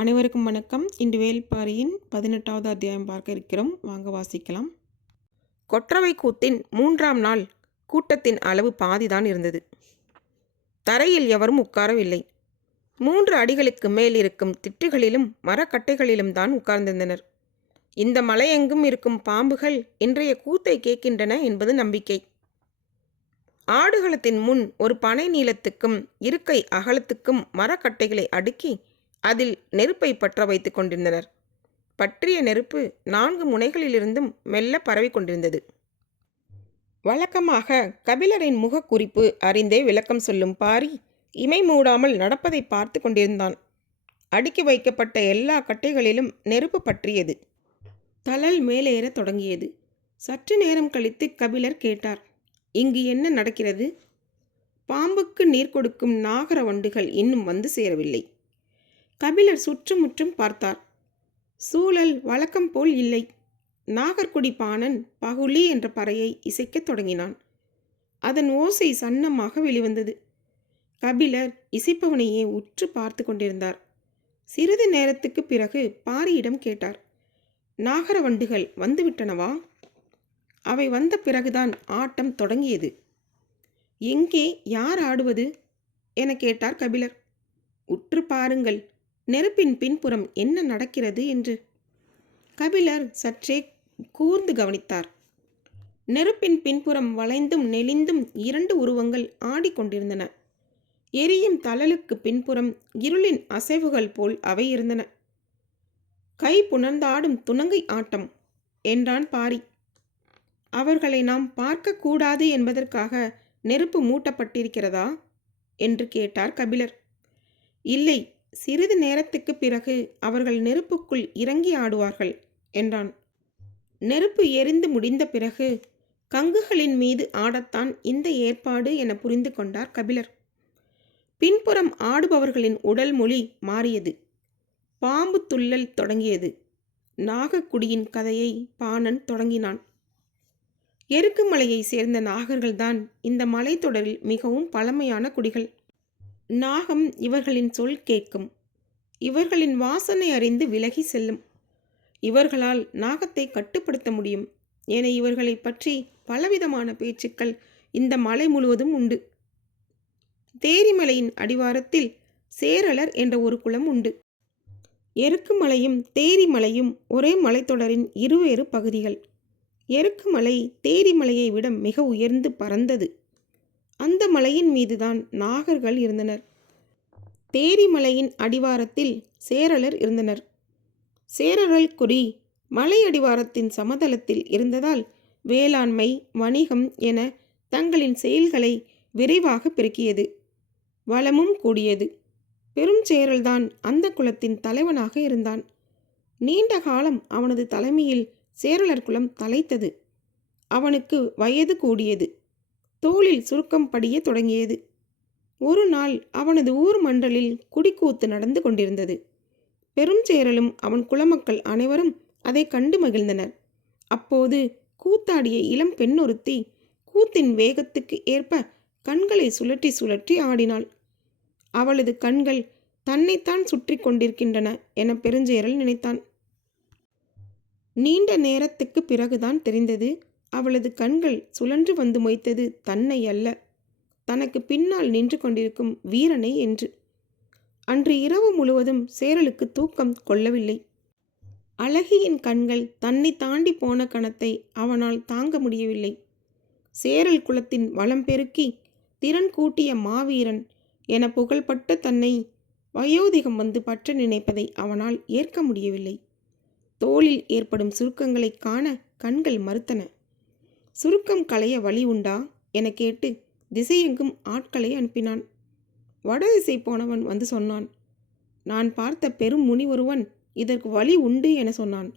அனைவருக்கும் வணக்கம். இன்று வேள்பாரியின் 18வது அத்தியாயம் பார்க்க இருக்கிறோம். வாங்க வாசிக்கலாம். கொற்றவை கூத்தின் 3ஆம் நாள் கூட்டத்தின் அளவு பாதிதான் இருந்தது. தரையில் எவரும் உட்காரவில்லை. 3 அடிகளுக்கு மேல் இருக்கும் திட்டுகளிலும் மரக்கட்டைகளிலும் தான் உட்கார்ந்திருந்தனர். இந்த மலையெங்கும் இருக்கும் பாம்புகள் இன்றைய கூத்தை கேட்கின்றன என்பது நம்பிக்கை. ஆடுகளத்தின் முன் ஒரு பனை நீளத்துக்கும் இருக்கை அகலத்துக்கும் மரக்கட்டைகளை அடுக்கி அதில் நெருப்பை பற்ற வைத்து கொண்டிருந்தனர். பற்றிய நெருப்பு 4 முனைகளிலிருந்தும் மெல்ல பரவி கொண்டிருந்தது. வழக்கமாக கபிலரின் முகக்குறிப்பு அறிந்தே விளக்கம் சொல்லும் பாரி இமை மூடாமல் நடப்பதை பார்த்து கொண்டிருந்தான். அடுக்கி வைக்கப்பட்ட எல்லா கட்டைகளிலும் நெருப்பு பற்றியது. தழல் மேலேற தொடங்கியது. சற்று நேரம் கழித்து கபிலர் கேட்டார், இங்கு என்ன நடக்கிறது? பாம்புக்கு நீர் கொடுக்கும் நாகர வண்டுகள் இன்னும் வந்து சேரவில்லை. கபிலர் சுற்றுமுற்றும் பார்த்தார். சூழல் வழக்கம் போல் இல்லை. நாகர்குடி பாணன் பகுலி என்ற பறையை இசைக்கத் தொடங்கினான். அதன் ஓசை சன்னமாக வெளிவந்தது. கபிலர் இசைப்பவனையே உற்று பார்த்து கொண்டிருந்தார். சிறிது நேரத்துக்கு பிறகு பாரியிடம் கேட்டார், நாகர வண்டுகள் வந்துவிட்டனவா? அவை வந்த பிறகுதான் ஆட்டம் தொடங்கியது. எங்கே, யார் ஆடுவது என கேட்டார் கபிலர். உற்று பாருங்கள், நெருப்பின் பின்புறம் என்ன நடக்கிறது என்று. கபிலர் சற்றே கூர்ந்து கவனித்தார். நெருப்பின் பின்புறம் வளைந்தும் நெளிந்தும் 2 உருவங்கள் ஆடிக்கொண்டிருந்தன. எரியும் தழலுக்கு பின்புறம் இருளின் அசைவுகள் போல் அவை இருந்தன. கை புணர்ந்தாடும் துணங்கை ஆட்டம் என்றான் பாரி. அவர்களை நாம் பார்க்கக்கூடாது என்பதற்காக நெருப்பு மூட்டப்பட்டிருக்கிறதா என்று கேட்டார் கபிலர். இல்லை, சிறிது நேரத்துக்கு பிறகு அவர்கள் நெருப்புக்குள் இறங்கி ஆடுவார்கள் என்றான். நெருப்பு எரிந்து முடிந்த பிறகு கங்குகளின் மீது ஆடத்தான் இந்த ஏற்பாடு என புரிந்து கொண்டார் கபிலர். பின்புறம் ஆடுபவர்களின் உடல் மொழி மாறியது. பாம்பு துள்ளல் தொடங்கியது. நாகக்குடியின் கதையை பாணன் தொடங்கினான். எருக்குமலையை சேர்ந்த நாகர்கள்தான் இந்த மலைத்தொடரில் மிகவும் பழமையான குடிகள். நாகம் இவர்களின் சொல் கேட்கும். இவர்களின் வாசனை அறிந்து விலகி செல்லும். இவர்களால் நாகத்தை கட்டுப்படுத்த முடியும் என இவர்களை பற்றி பலவிதமான பேச்சுக்கள் இந்த மலை முழுவதும் உண்டு. தேரிமலையின் அடிவாரத்தில் சேரலர் என்ற ஒரு குலம் உண்டு. எருக்குமலையும் தேரிமலையும் ஒரே மலைத்தொடரின் இருவேறு பகுதிகள். எருக்குமலை தேரிமலையை விட மிக உயர்ந்து பறந்தது. அந்த மலையின் மீதுதான் நாகர்கள் இருந்தனர். தேரிமலையின் அடிவாரத்தில் சேரலர் இருந்தனர். சேரர்கள் குறி மலை அடிவாரத்தின் சமதளத்தில் இருந்ததால் வேளாண்மை, வணிகம் என தங்களின் செயல்களை விரைவாக பெருக்கியது. வளமும் கூடியது. பெரும் சேரல்தான் அந்த குலத்தின் தலைவனாக இருந்தான். நீண்ட காலம் அவனது தலைமையில் சேரலர் குலம் தலைத்தது. அவனுக்கு வயது கூடியது. தோளில் சுருக்கம் படிய தொடங்கியது. ஒரு நாள் அவனது ஊர் மன்றலில் குடிக்கூத்து நடந்து கொண்டிருந்தது. பெருஞ்சேரலும் அவன் குலமக்கள் அனைவரும் அதை கண்டு மகிழ்ந்தனர். அப்போது கூத்தாடிய இளம் பெண்ணொருத்தி கூத்தின் வேகத்துக்கு ஏற்ப கண்களை சுழற்றி சுழற்றி ஆடினாள். அவளது கண்கள் தன்னைத்தான் சுற்றி கொண்டிருக்கின்றன என பெருஞ்சேரல் நினைத்தான். நீண்ட நேரத்துக்கு பிறகுதான் தெரிந்தது, அவளது கண்கள் சுழன்று வந்து மொய்த்தது தன்னை அல்ல, தனக்கு பின்னால் நின்று கொண்டிருக்கும் வீரனை என்று. அன்று இரவு முழுவதும் சேரலுக்கு தூக்கம் கொள்ளவில்லை. அழகியின் கண்கள் தன்னை தாண்டி போன கணத்தை அவனால் தாங்க முடியவில்லை. சேரல் குலத்தின் வளம் பெருக்கி திறன் கூட்டிய மாவீரன் என புகழ்பட்ட தன்னை வயோதிகம் வந்து பற்ற நினைப்பதை அவனால் ஏற்க முடியவில்லை. தோளில் ஏற்படும் சுருக்கங்களை காண கண்கள் மறுத்தன. சுருக்கம் களைய வழி உண்டா என கேட்டு திசையெங்கும் ஆட்களை அனுப்பினான். வடதிசை போனவன் வந்து சொன்னான், நான் பார்த்த பெரும் முனி ஒருவன் இதற்கு வழி உண்டு என சொன்னான்.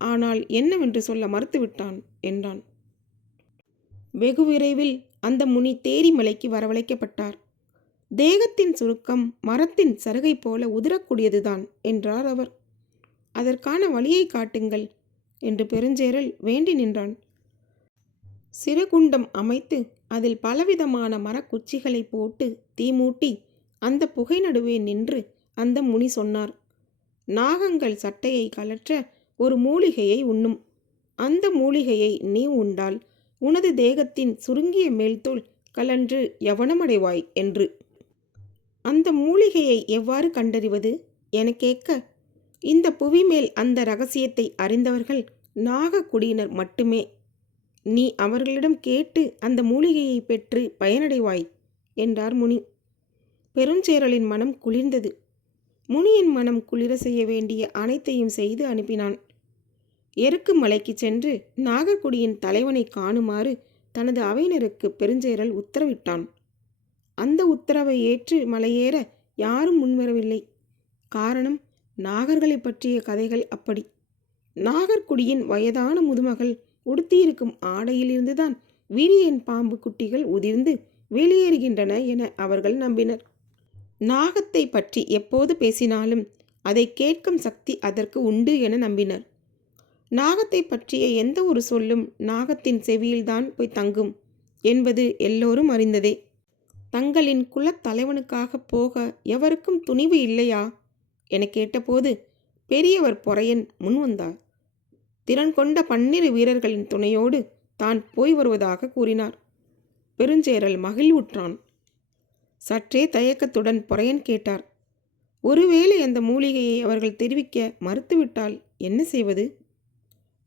ஆனால் என்னவென்று சொல்ல மறுத்துவிட்டான் என்றான். வெகு விரைவில் அந்த முனி தேரிமலைக்கு வரவழைக்கப்பட்டார். தேகத்தின் சுருக்கம் மரத்தின் சருகை போல உதிரக்கூடியதுதான் என்றார் அவர். அதற்கான வழியை காட்டுங்கள் என்று பெருஞ்சேரல் வேண்டி நின்றான். சிறுகுண்டம் அமைத்து அதில் பலவிதமான மரக்குச்சிகளை போட்டு தீமூட்டி அந்த புகை நடுவே நின்று அந்த முனி சொன்னார், நாகங்கள் சட்டையை கழற்ற ஒரு மூலிகையை உண்ணும். அந்த மூலிகையை நீ உண்டால் உனது தேகத்தின் சுருங்கிய மேல்தோல் கலன்று யவனமடைவாய் என்று. அந்த மூலிகையை எவ்வாறு கண்டறிவது என கேட்க, இந்த புவி மேல் அந்த ரகசியத்தை அறிந்தவர்கள் நாகக்குடியினர் மட்டுமே. நீ அவர்களிடம் கேட்டு அந்த மூலிகையை பெற்று பயனடைவாய் என்றார் முனி. பெருஞ்சேரலின் மனம் குளிர்ந்தது. முனியின் மனம் குளிர செய்ய வேண்டிய அனைத்தையும் செய்து அனுப்பினான். எருக்கு மலைக்கு சென்று நாகக்குடியின் தலைவனை காணுமாறு தனது அவையினருக்கு பெருஞ்சேரல் உத்தரவிட்டான். அந்த உத்தரவை ஏற்று மலையேற யாரும் முன்வரவில்லை. காரணம், நாகர்களை பற்றிய கதைகள் அப்படி. நாகர்குடியின் வயதான முதுமகள் உடுத்தியிருக்கும் ஆடையிலிருந்துதான் வீரியன் பாம்பு குட்டிகள் உதிர்ந்து வெளியேறுகின்றன என அவர்கள் நம்பினர். நாகத்தை பற்றி எப்போது பேசினாலும் அதை கேட்கும் சக்தி அதற்கு உண்டு என நம்பினர். நாகத்தை பற்றிய எந்த ஒரு சொல்லும் நாகத்தின் செவியில்தான் போய் தங்கும் என்பது எல்லோரும் அறிந்ததே. தங்களின் குலத்தலைவனுக்காக போக எவருக்கும் துணிவு இல்லையா என கேட்டபோது பெரியவர் பொறையன் முன்வந்தார். திறன் கொண்ட 12 வீரர்களின் துணையோடு தான் போய் வருவதாக கூறினார். பெருஞ்சேரல் மகிழ்வுற்றான். சற்றே தயக்கத்துடன் பொறையன் கேட்டார், ஒருவேளை அந்த மூலிகையை அவர்கள் தெரிவிக்க மறுத்துவிட்டால் என்ன செய்வது?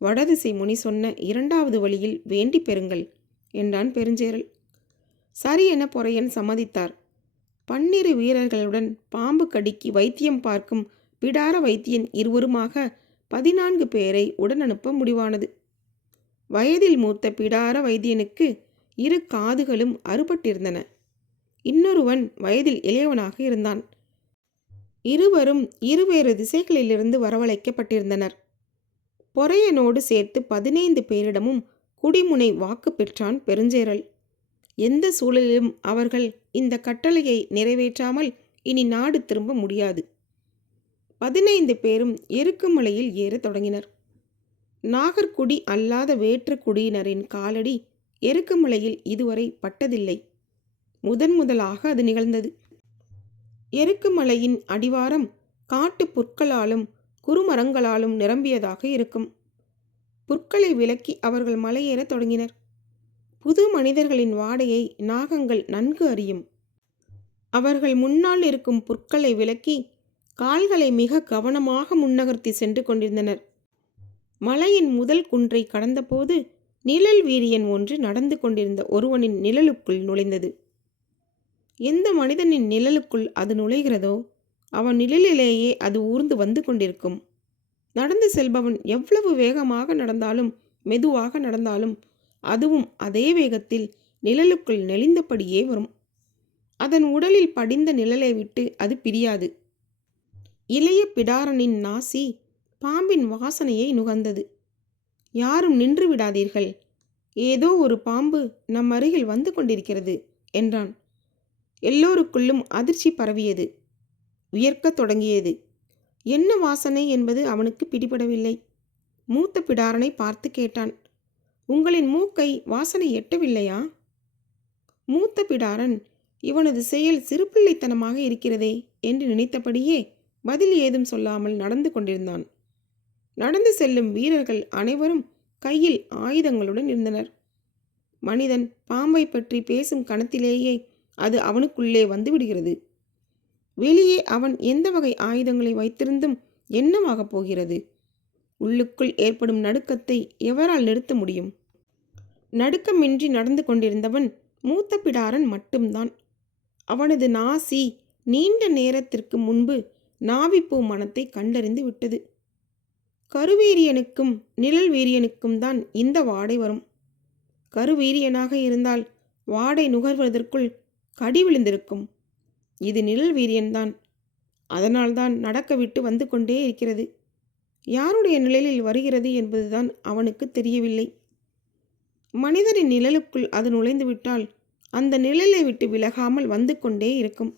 வடதிசை முனி சொன்ன 2வது வழியில் வேண்டி பெறுங்கள் என்றான் பெருஞ்சேரல். சரி என பொறையன் சம்மதித்தார். 12 வீரர்களுடன் பாம்பு கடிக்கு வைத்தியம் பார்க்கும் பிடார வைத்தியன் இருவருமாக 14 பேரை உடன் அனுப்ப முடிவானது. வயதில் மூத்த பிடார வைத்தியனுக்கு 2 காதுகளும் அறுபட்டிருந்தன. இன்னொருவன் வயதில் இளையவனாக இருந்தான். இருவரும் இருவேறு திசைகளிலிருந்து வரவழைக்கப்பட்டிருந்தனர். பொறையனோடு சேர்த்து 15 பேரிடமும் குடிமுனை வாக்கு பெற்றான் பெருஞ்சேரல். எந்த சூழலிலும் அவர்கள் இந்த கட்டளையை நிறைவேற்றாமல் இனி நாடு திரும்ப முடியாது. 15 பேரும் எருக்குமலையில் ஏறத் தொடங்கினர். நாகர்குடி அல்லாத வேற்று குடியினரின் காலடி எருக்குமலையில் இதுவரை பட்டதில்லை. முதலாக அது நிகழ்ந்தது. எருக்குமலையின் அடிவாரம் காட்டு புற்களாலும் குறுமரங்களாலும் நிரம்பியதாக இருக்கும். புற்களை விலக்கி அவர்கள் மலையேறத் தொடங்கினர். புது மனிதர்களின் வாடையை நாகங்கள் நன்கு அறியும். அவர்கள் முன்னால் இருக்கும் புற்களை விலக்கி கால்களை மிக கவனமாக முன்னகர்த்தி சென்று கொண்டிருந்தனர். மலையின் முதல் குன்றை கடந்தபோது நிழல் வீரியன் ஒன்று நடந்து கொண்டிருந்த ஒருவனின் நிழலுக்குள் நுழைந்தது. எந்த மனிதனின் நிழலுக்குள் அது நுழைகிறதோ அவன் நிழலிலேயே அது ஊர்ந்து வந்து கொண்டிருக்கும். நடந்து செல்பவன் எவ்வளவு வேகமாக நடந்தாலும் மெதுவாக நடந்தாலும் அதுவும் அதே வேகத்தில் நிழலுக்குள் நெளிந்தபடியே வரும். அதன் உடலில் படிந்த நிழலை விட்டு அது பிரியாது. இளைய பிடாரனின் நாசி பாம்பின் வாசனையை நுகர்ந்தது. யாரும் நின்று விடாதீர்கள், ஏதோ ஒரு பாம்பு நம் அருகில் வந்து கொண்டிருக்கிறது என்றான். எல்லோருக்குள்ளும் அதிர்ச்சி பரவியது. வியர்க்கத் தொடங்கியது. என்ன வாசனை என்பது அவனுக்கு பிடிபடவில்லை. மூத்த பிடாரனை பார்த்து கேட்டான், உங்களின் மூக்கை வாசனை எட்டவில்லையா? மூத்த பிடாரன் இவனது செயல் சிறுபிள்ளைத்தனமாக இருக்கிறதே என்று நினைத்தபடியே பதில் ஏதும் சொல்லாமல் நடந்து கொண்டிருந்தான். நடந்து செல்லும் வீரர்கள் அனைவரும் கையில் ஆயுதங்களுடன் இருந்தனர். மனிதன் பாம்பை பற்றி பேசும் கணத்திலேயே அது அவனுக்குள்ளே வந்து விடுகிறது. வெளியே அவன் எந்த வகை ஆயுதங்களை வைத்திருந்தும் என்னவாகப் போகிறது? உள்ளுக்குள் ஏற்படும் நடுக்கத்தை எவரால் நிறுத்த முடியும்? நடுக்கமின்றி நடந்து கொண்டிருந்தவன் மூத்த பிடாரன் மட்டும்தான். அவனது நாசி நீண்ட நேரத்திற்கு முன்பு நாவிப்பூ மனத்தை கண்டறிந்து விட்டது. கருவீரியனுக்கும் நிழல் வீரியனுக்கும் தான் இந்த வாடை வரும். கருவீரியனாக இருந்தால் வாடை நுகர்வதற்குள் கடி விழுந்திருக்கும். இது நிழல் வீரியன்தான். அதனால்தான் நடக்க விட்டு வந்து கொண்டே இருக்கிறது. யாருடைய நிழலில் வருகிறது என்பதுதான் அவனுக்கு தெரியவில்லை. மனிதரின் நிழலுக்குள் அது நுழைந்து விட்டால் அந்த நிழலை விட்டு விலகாமல் வந்து கொண்டே இருக்கும்.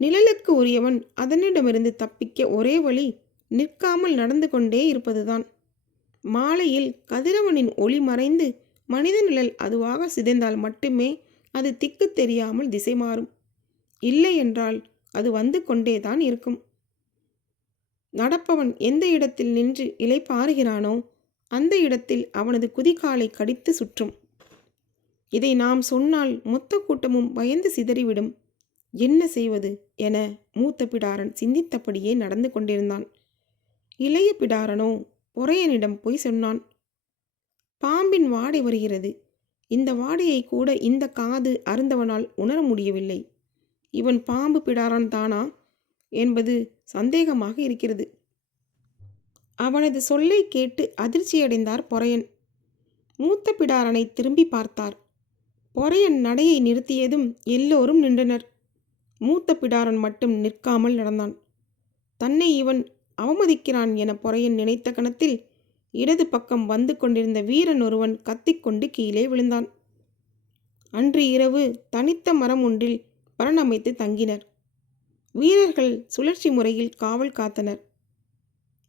நிழலுக்கு உரியவன் அதனிடமிருந்து தப்பிக்க ஒரே வழி நிற்காமல் நடந்து கொண்டே இருப்பதுதான். மாலையில் கதிரவனின் ஒளி மறைந்து மனித நிழல் அதுவாக சிதைந்தால் மட்டுமே அது திக்கு தெரியாமல் திசை மாறும். இல்லை என்றால் அது வந்து கொண்டேதான் இருக்கும். நடப்பவன் எந்த இடத்தில் நின்று இளைப்பாறுகிறானோ அந்த இடத்தில் அவனது குதிகாலை கடித்து சுற்றும். இதை நாம் சொன்னால் மொத்த கூட்டமும் பயந்து சிதறிவிடும். என்ன செய்வது என மூத்த பிடாரன் சிந்தித்தபடியே நடந்து கொண்டிருந்தான். இளைய பிடாரனோ பொறையனிடம் போய் சொன்னான். பாம்பின் வாடை வருகிறது. இந்த வாடையை கூட இந்த காது அருந்தவனால் உணர முடியவில்லை. இவன் பாம்பு பிடாரன் தானா என்பது சந்தேகமாக இருக்கிறது. அவனது சொல்லை கேட்டு அதிர்ச்சியடைந்தார் பொறையன். மூத்த பிடாரனை திரும்பி பார்த்தார். பொறையன் நடையை நிறுத்தியதும் எல்லோரும் நின்றனர். மூத்த பிடாரன் மட்டும் நிற்காமல் நடந்தான். தன்னை இவன் அவமதிக்கிறான் என பொறையன் நினைத்த கணத்தில் இடது பக்கம் வந்து கொண்டிருந்த வீரன் ஒருவன் கத்திக்கொண்டு கீழே விழுந்தான். அன்று இரவு தனித்த மரம் ஒன்றில் பரணமைத்து தங்கினர். வீரர்கள் சுழற்சி முறையில் காவல் காத்தனர்.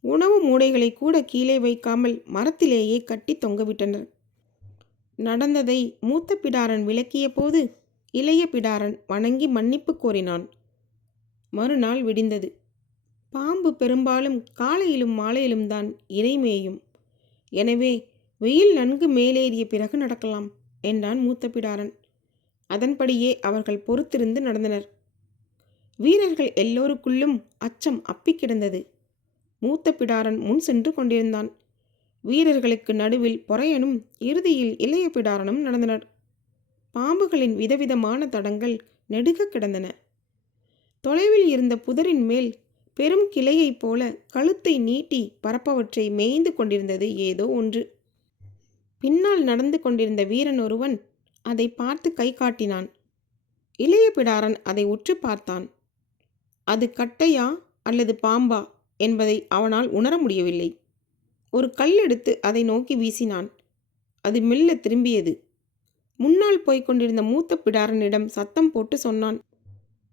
உணவு மூடைகளை கூட கீழே வைக்காமல் மரத்திலேயே கட்டி தொங்கவிட்டனர். நடந்ததை மூத்த பிடாரன் விளக்கிய போது இளைய பிடாரன் வணங்கி மன்னிப்பு கோரினான். மறுநாள் விடிந்தது. பாம்பு பெரும்பாலும் காலையிலும் மாலையிலும் தான் இரைமேயும். எனவே வெயில் நன்கு மேலேறிய பிறகு நடக்கலாம் என்றான் மூத்த பிடாரன். அதன்படியே அவர்கள் பொறுத்திருந்து நடந்தனர். வீரர்கள் எல்லோருக்குள்ளும் அச்சம் அப்பி கிடந்தது. மூத்த பிடாரன் முன் சென்று கொண்டிருந்தான். வீரர்களுக்கு நடுவில் பொறையனும் இறுதியில் இளைய பிடாரனும் நடந்தனர். பாம்புகளின் விதவிதமான தடங்கள் நெடுக கிடந்தன. தொலைவில் இருந்த புதரின் மேல் பெரும் கிளையைப் போல கழுத்தை நீட்டி பரப்பவற்றை மேய்ந்து கொண்டிருந்தது ஏதோ ஒன்று. பின்னால் நடந்து கொண்டிருந்த வீரன் ஒருவன் அதை பார்த்து கை காட்டினான். இளைய பிடாரன் அதை உற்று பார்த்தான். அது கட்டையா அல்லது பாம்பா என்பதை அவனால் உணர முடியவில்லை. ஒரு கல் எடுத்து அதை நோக்கி வீசினான். அது மெல்ல திரும்பியது. முன்னால் போய்க் கொண்டிருந்த மூத்த பிடாரனிடம் சத்தம் போட்டு சொன்னான்,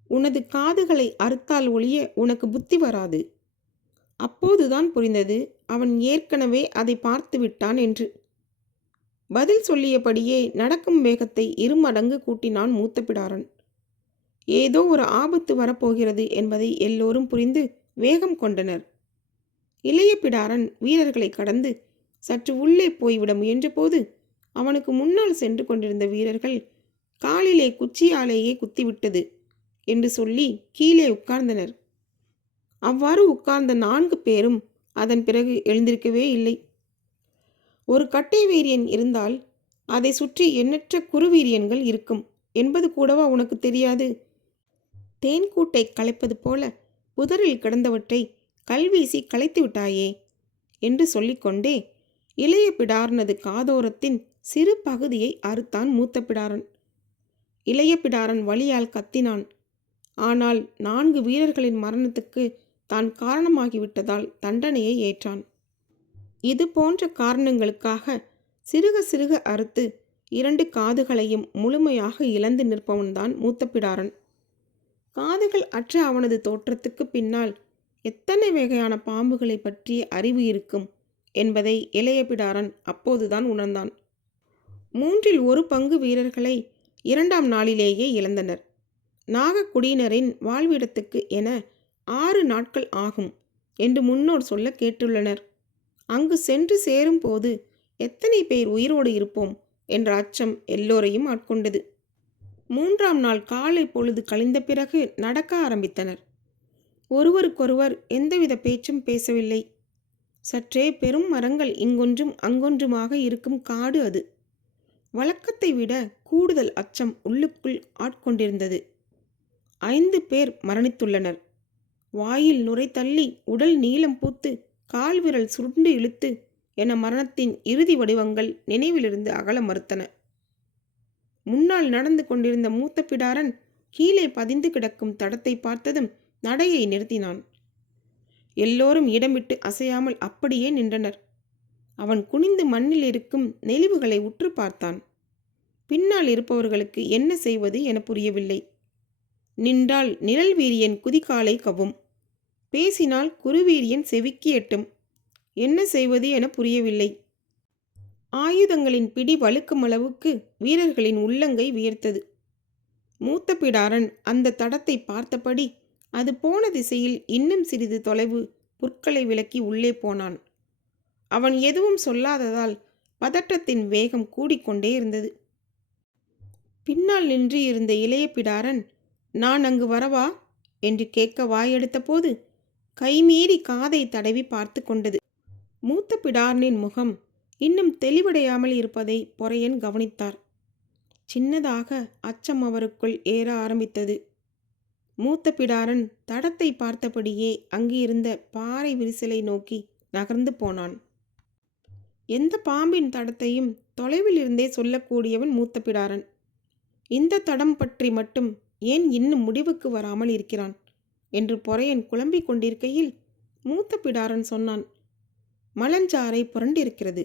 உனது காதுகளை அறுத்தால் ஒழிய உனக்கு புத்தி வராது. அப்போதுதான் புரிந்தது அவன் ஏற்கனவே அதை பார்த்து விட்டான் என்று. பதில் சொல்லியபடியே நடக்கும் வேகத்தை இருமடங்கு கூட்டினான் மூத்த பிடாரன். ஏதோ ஒரு ஆபத்து வரப்போகிறது என்பதை எல்லோரும் புரிந்து வேகம் கொண்டனர். இளைய பிடாரன் வீரர்களை கடந்து சற்று உள்ளே போய்விட முயன்றபோது அவனுக்கு முன்னால் சென்று கொண்டிருந்த வீரர்கள் காலிலே குச்சியாலேயே குத்திவிட்டது என்று சொல்லி கீழே உட்கார்ந்தனர். அவ்வாறு உட்கார்ந்த 4 பேரும் அதன் பிறகு எழுந்திருக்கவே இல்லை. ஒரு கட்டை வீரியன் இருந்தால் அதை சுற்றி எண்ணற்ற குறுவீரியன்கள் இருக்கும் என்பது கூடவா உனக்கு தெரியாது? தேன்கூட்டை களைப்பது போல புதரில் கிடந்தவற்றை கல்வீசி களைத்து விட்டாயே என்று சொல்லிக்கொண்டே இளைய பிடாரனது காதோரத்தின் சிறு பகுதியை அறுத்தான் மூத்த பிடாரன். இளைய பிடாரன் வலியால் கத்தினான். ஆனால் 4 வீரர்களின் மரணத்துக்கு தான் காரணமாகிவிட்டதால் தண்டனையை ஏற்றான். இது போன்ற காரணங்களுக்காக சிறுக சிறுக அறுத்து 2 காதுகளையும் முழுமையாக இழந்து நிற்பவன்தான் மூத்த பிடாரன். காதுகள் அற்ற அவனது தோற்றத்துக்கு பின்னால் எத்தனை வகையான பாம்புகளை பற்றிய அறிவு இருக்கும் என்பதை இளைய பிடாரன் அப்போதுதான் உணர்ந்தான். 1/3 பங்கு வீரர்களை 2ஆம் நாளிலேயே இழந்தனர். நாகக்குடியினரின் வாழ்விடத்துக்கு என 6 நாட்கள் ஆகும் என்று முன்னோர் சொல்ல கேட்டுள்ளனர். அங்கு சென்று சேரும் போது எத்தனை பேர் உயிரோடு இருப்போம் என்ற அச்சம் எல்லோரையும் ஆட்கொண்டது. 3ஆம் நாள் காலை பொழுது கழிந்த பிறகு நடக்க ஆரம்பித்தனர். ஒருவருக்கொருவர் எந்தவித பேச்சும் பேசவில்லை. சற்றே பெரும் மரங்கள் இங்கொன்றும் அங்கொன்றுமாக இருக்கும் காடு அது. வழக்கத்தை விட கூடுதல் அச்சம் உள்ளுக்குள் ஆட்கொண்டிருந்தது. 5 பேர் மரணித்துள்ளனர். வாயில் நுரை தள்ளி உடல் நீளம் பூத்து கால் விரல் சுருண்டு இழுத்து என மரணத்தின் இறுதி வடிவங்கள் நினைவிலிருந்து அகல மறுத்தன. முன்னால் நடந்து கொண்டிருந்த மூத்த பிடாரன் கீழே பதிந்து கிடக்கும் தடத்தை பார்த்ததும் நடையை நிறுத்தினான். எல்லோரும் இடம் விட்டு அசையாமல் அப்படியே நின்றனர். அவன் குனிந்து மண்ணில் இருக்கும் நெளிவுகளை உற்று பார்த்தான். பின்னால் இருப்பவர்களுக்கு என்ன செய்வது என புரியவில்லை. நின்றால் நிழல் வீரியன் குதிகாலை கவும், பேசினால் குருவீரியன் செவிக்கு எட்டும். என்ன செய்வது என புரியவில்லை. ஆயுதங்களின் பிடி வழுக்கும் அளவுக்கு வீரர்களின் உள்ளங்கை வியர்த்தது. மூத்த பிடாரன் அந்த தடத்தை பார்த்தபடி அது போன திசையில் இன்னும் சிறிது தொலைவு புற்களை விலக்கி உள்ளே போனான். அவன் எதுவும் சொல்லாததால் பதற்றத்தின் வேகம் கூடிக்கொண்டே இருந்தது. பின்னால் நின்று இருந்த இளைய பிடாரன், நான் அங்கு வரவா என்று கேட்க வாயெடுத்த போது கைமீறி காதை தடவி பார்த்து கொண்டது. மூத்த பிடாரனின் முகம் இன்னும் தெளிவடையாமல் இருப்பதை பொறையன் கவனித்தார். சின்னதாக அச்சம் அவருக்குள் ஏற ஆரம்பித்தது. மூத்த பிடாரன் தடத்தை பார்த்தபடியே அங்கு இருந்த பாறை விரிசலை நோக்கி நகர்ந்து போனான். எந்த பாம்பின் தடத்தையும் தொலைவில் இருந்தே சொல்லக்கூடியவன் மூத்த பிடாரன். இந்த தடம் பற்றி மட்டும் ஏன் இன்னும் முடிவுக்கு வராமல் இருக்கிறான் என்று பொறையன் குழம்பிக் கொண்டிருக்கையில் மூத்த பிடாரன் சொன்னான், மலஞ்சாறை புரண்டிருக்கிறது.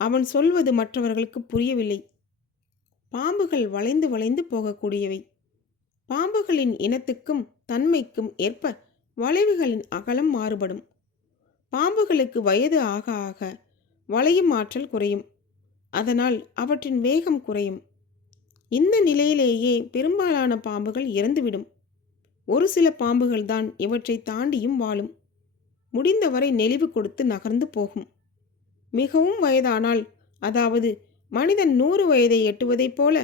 அவன் சொல்வது மற்றவர்களுக்கு புரியவில்லை. பாம்புகள் வளைந்து வளைந்து போகக்கூடியவை. பாம்புகளின் இனத்துக்கும் தன்மைக்கும் ஏற்ப வளைவுகளின் அகலம் மாறுபடும். பாம்புகளுக்கு வயது ஆக ஆக வளையும் ஆற்றல் குறையும். அதனால் அவற்றின் வேகம் குறையும். இந்த நிலையிலேயே பெரும்பாலான பாம்புகள் இறந்துவிடும். ஒரு சில பாம்புகள் தான் இவற்றை தாண்டியும் வாழும். முடிந்தவரை நெளிவு கொடுத்து நகர்ந்து போகும். மிகவும் வயதானால், அதாவது மனிதன் 100 வயதை எட்டுவதைப் போல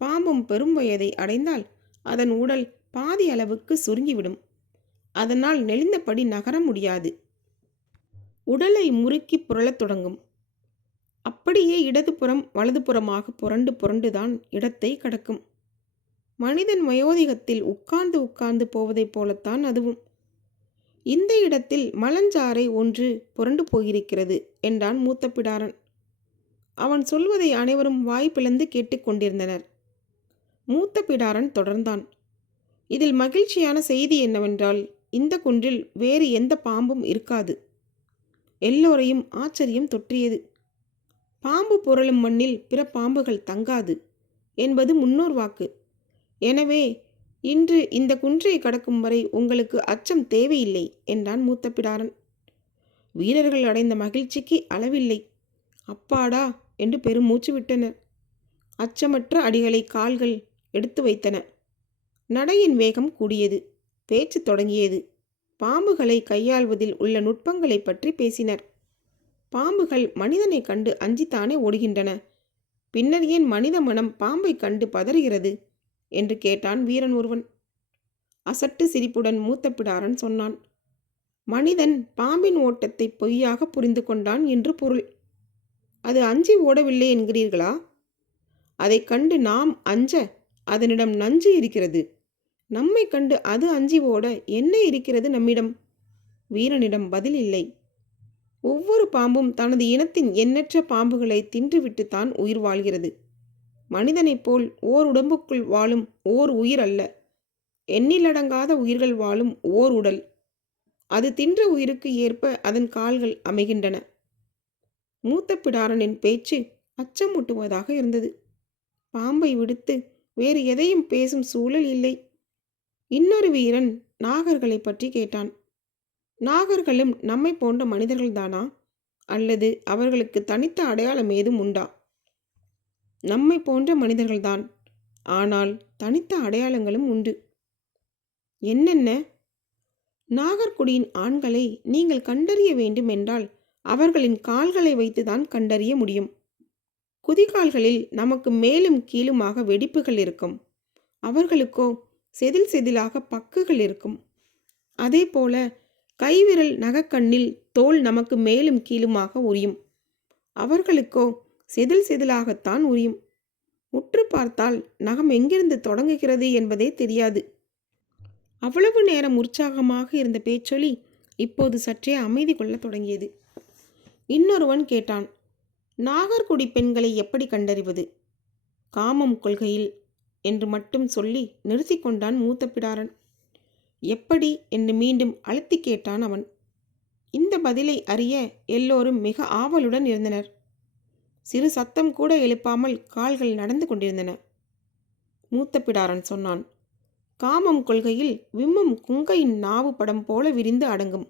பாம்பும் பெரும் வயதை அடைந்தால் அதன் உடல் பாதி அளவுக்கு சுருங்கிவிடும். அதனால் நெளிந்தபடி நகர முடியாது. உடலை முறுக்கி புரளத் தொடங்கும். அப்படியே இடதுபுறம் வலதுபுறமாக புரண்டு புரண்டுதான் இடத்தை கடக்கும். மனிதன் வயோதிகத்தில் உட்கார்ந்து உட்கார்ந்து போவதைப் போலத்தான் அதுவும். இந்த இடத்தில் மலஞ்சாறை ஒன்று புரண்டு போயிருக்கிறது என்றான் மூத்த பிடாரன். அவன் சொல்வதை அனைவரும் வாய் பிளந்து கேட்டுக்கொண்டிருந்தனர். மூத்த பிடாரன் தொடர்ந்தான், இதில் மகிழ்ச்சியான செய்தி என்னவென்றால் இந்த குன்றில் வேறு எந்த பாம்பும் இருக்காது. எல்லோரையும் ஆச்சரியம் தொற்றியது. பாம்பு புரளும் மண்ணில் பிற பாம்புகள் தங்காது என்பது முன்னோர் வாக்கு. எனவே இன்று இந்த குன்றை கடக்கும் வரை உங்களுக்கு அச்சம் தேவையில்லை என்றான் மூத்த பிடாரன். வீரர்கள் அடைந்த மகிழ்ச்சிக்கு அளவில்லை. அப்பாடா என்று பெருமூச்சு விட்டனர். அச்சமற்ற அடிகளை கால்கள் எடுத்து வைத்தன. நடையின் வேகம் கூடியது. பேச்சு தொடங்கியது. பாம்புகளை கையாள்வதில் உள்ள நுட்பங்களை பற்றி பேசினர். பாம்புகள் மனிதனை கண்டு அஞ்சித்தானே ஓடுகின்றன. பின்னர் ஏன் மனித மனம் பாம்பை கண்டு பதறுகிறது என்று கேட்டான் வீரன் ஒருவன். அசட்டு சிரிப்புடன் மூத்த பிடாரன் சொன்னான், மனிதன் பாம்பின் ஓட்டத்தை பொய்யாக புரிந்து கொண்டான் என்று பொருள். அது அஞ்சி ஓடவில்லை என்கிறீர்களா? அதை கண்டு நாம் அஞ்ச அதனிடம் நஞ்சு இருக்கிறது. நம்மை கண்டு அது அஞ்சி ஓட என்ன இருக்கிறது நம்மிடம்? வீரனிடம் பதில் இல்லை. ஒவ்வொரு பாம்பும் தனது இனத்தின் எண்ணற்ற பாம்புகளை தின்றுவிட்டுத்தான் உயிர் வாழ்கிறது. மனிதனைப் போல் ஓர் உடம்புக்குள் வாழும் ஓர் உயிர் அல்ல, எண்ணிலடங்காத உயிர்கள் வாழும் ஓர் உடல். அது தின்ற உயிருக்கு ஏற்ப அதன் கால்கள் அமைகின்றன. மூத்த பிடாரனின் பேச்சு அச்சமூட்டுவதாக இருந்தது. பாம்பை விடுத்து வேறு எதையும் பேசும் சூழல் இல்லை. இன்னொரு வீரன் நாகர்களை பற்றி கேட்டான். நாகர்களும் நம்மை போன்ற மனிதர்கள்தானா, அல்லது அவர்களுக்கு தனித்த அடையாளம் ஏதும் உண்டா? நம்மை போன்ற மனிதர்கள்தான், ஆனால் தனித்த அடையாளங்களும் உண்டு. என்னென்ன? நாகர்குடியின் ஆண்களை நீங்கள் கண்டறிய வேண்டும் என்றால் அவர்களின் கால்களை வைத்துதான் கண்டறிய முடியும். குதிகால்களில் நமக்கு மேலும் கீழுமாக வெடிப்புகள் இருக்கும். அவர்களுக்கோ செதில் செதிலாக பக்குகள் இருக்கும். அதே போல கைவிரல் நகக்கண்ணில் தோல் நமக்கு மேலும் கீழுமாக உரியும். அவர்களுக்கோ செதில் செதிலாகத்தான் உரியும். உற்று பார்த்தால் நகம் எங்கிருந்து தொடங்குகிறது என்பதே தெரியாது. அவ்வளவு நேரம் உற்சாகமாக இருந்த பேச்சொலி இப்போது சற்றே அமைதி கொள்ள தொடங்கியது. இன்னொருவன் கேட்டான், நாகர்குடி பெண்களை எப்படி கண்டறிவது? காமம் கொள்கையில் என்று மட்டும் சொல்லி நிறுத்தி கொண்டான் மூத்த பிடாரன். எப்படி என்று மீண்டும் அழுத்தி கேட்டான் அவன். இந்த பதிலை அறிய எல்லோரும் மிக ஆவலுடன் இருந்தனர். சிறு சத்தம் கூட எழுப்பாமல் கால்கள் நடந்து கொண்டிருந்தன. மூத்த பிடாரன் சொன்னான், காமம் கொள்கையில் விம்மும் குங்கையின் நாவு படம் போல விரிந்து அடங்கும்.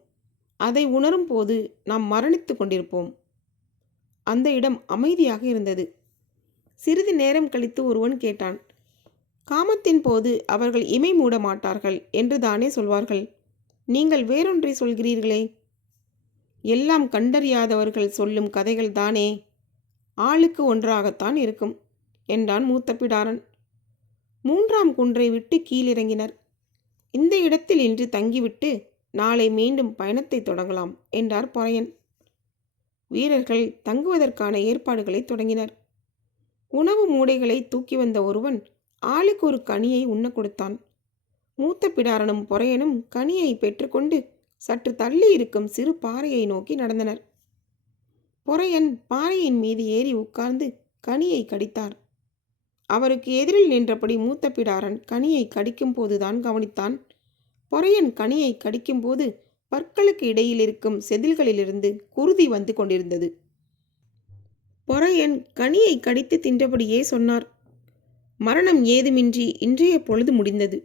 அதை உணரும் போது நாம் மரணித்து கொண்டிருப்போம். அந்த இடம் அமைதியாக இருந்தது. சிறிது நேரம் கழித்து ஒருவன் கேட்டான், காமத்தின் போது அவர்கள் இமை மூட மாட்டார்கள் என்று தானே சொல்வார்கள். நீங்கள் வேறொன்றை சொல்கிறீர்களே? எல்லாம் கண்டறியாதவர்கள் சொல்லும் கதைகள் தானே. ஆளுக்கு ஒன்றாகத்தான் இருக்கும் என்றான் மூத்த பிடாரன். 3ஆம் குன்றை விட்டு கீழிறங்கினர். இந்த இடத்தில் இன்று தங்கிவிட்டு நாளை மீண்டும் பயணத்தை தொடங்கலாம் என்றார் பொறையன். வீரர்கள் தங்குவதற்கான ஏற்பாடுகளை தொடங்கினர். உணவு மூடைகளை தூக்கி வந்த ஒருவன் ஆளுக்கு ஒரு கனியை உண்ண கொடுத்தான். மூத்த பிடாரனும் பொறையனும் கனியை பெற்றுக்கொண்டு சற்று தள்ளி இருக்கும் சிறு பாறையை நோக்கி நடந்தனர். பொறையன் பாறையின் மீது ஏறி உட்கார்ந்து கனியை கடித்தார். அவருக்கு எதிரில் நின்றபடி மூத்த பிடாரன் கனியை கடிக்கும் போதுதான் கவனித்தான். பொறையன் கனியை கடிக்கும்போது பற்களுக்கு இடையில் இருக்கும் செதில்களிலிருந்து குருதி வந்து கொண்டிருந்தது. பொறையன் கனியை கடித்து தின்றபடியே சொன்னார். மரணம் ஏதுமின்றி இன்றைய பொழுது முடிந்தது.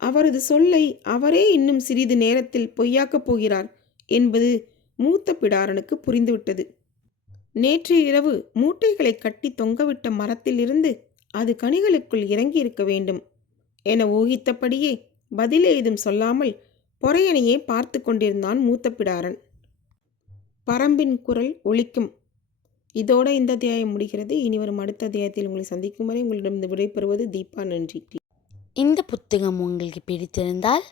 அவரது சொல்லை அவரே இன்னும் சிறிது நேரத்தில் பொய்யாக்கப் போகிறார் என்பது மூத்த பிடாரனுக்கு புரிந்துவிட்டது. நேற்று இரவு மூட்டைகளை கட்டி தொங்கவிட்ட மரத்திலிருந்து அது கனிகளுக்குள் இறங்கி இருக்க வேண்டும் என ஊகித்தபடியே பதில் ஏதும் சொல்லாமல் பொறையனையே பார்த்து கொண்டிருந்தான் மூத்த பிடாரன். பரம்பின் குரல் ஒலிக்கும். இதோட இந்த அத்தியாயம் முடிகிறது. இனி வரும் அடுத்த அத்தியாயத்தில் உங்களை சந்திக்கும் வரை உங்களிடம் விடைபெறுவது தீபா. நன்றி. இந்த புத்தகம் உங்களுக்கு பிடித்திருந்தால்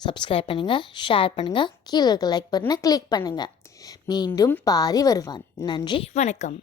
சப்ஸ்கிரைப் பண்ணுங்கள், ஷேர் பண்ணுங்கள், கீழே இருக்க லைக் பட்டனை கிளிக் பண்ணுங்கள். மீண்டும் பாரி வருவான். நன்றி, வணக்கம்.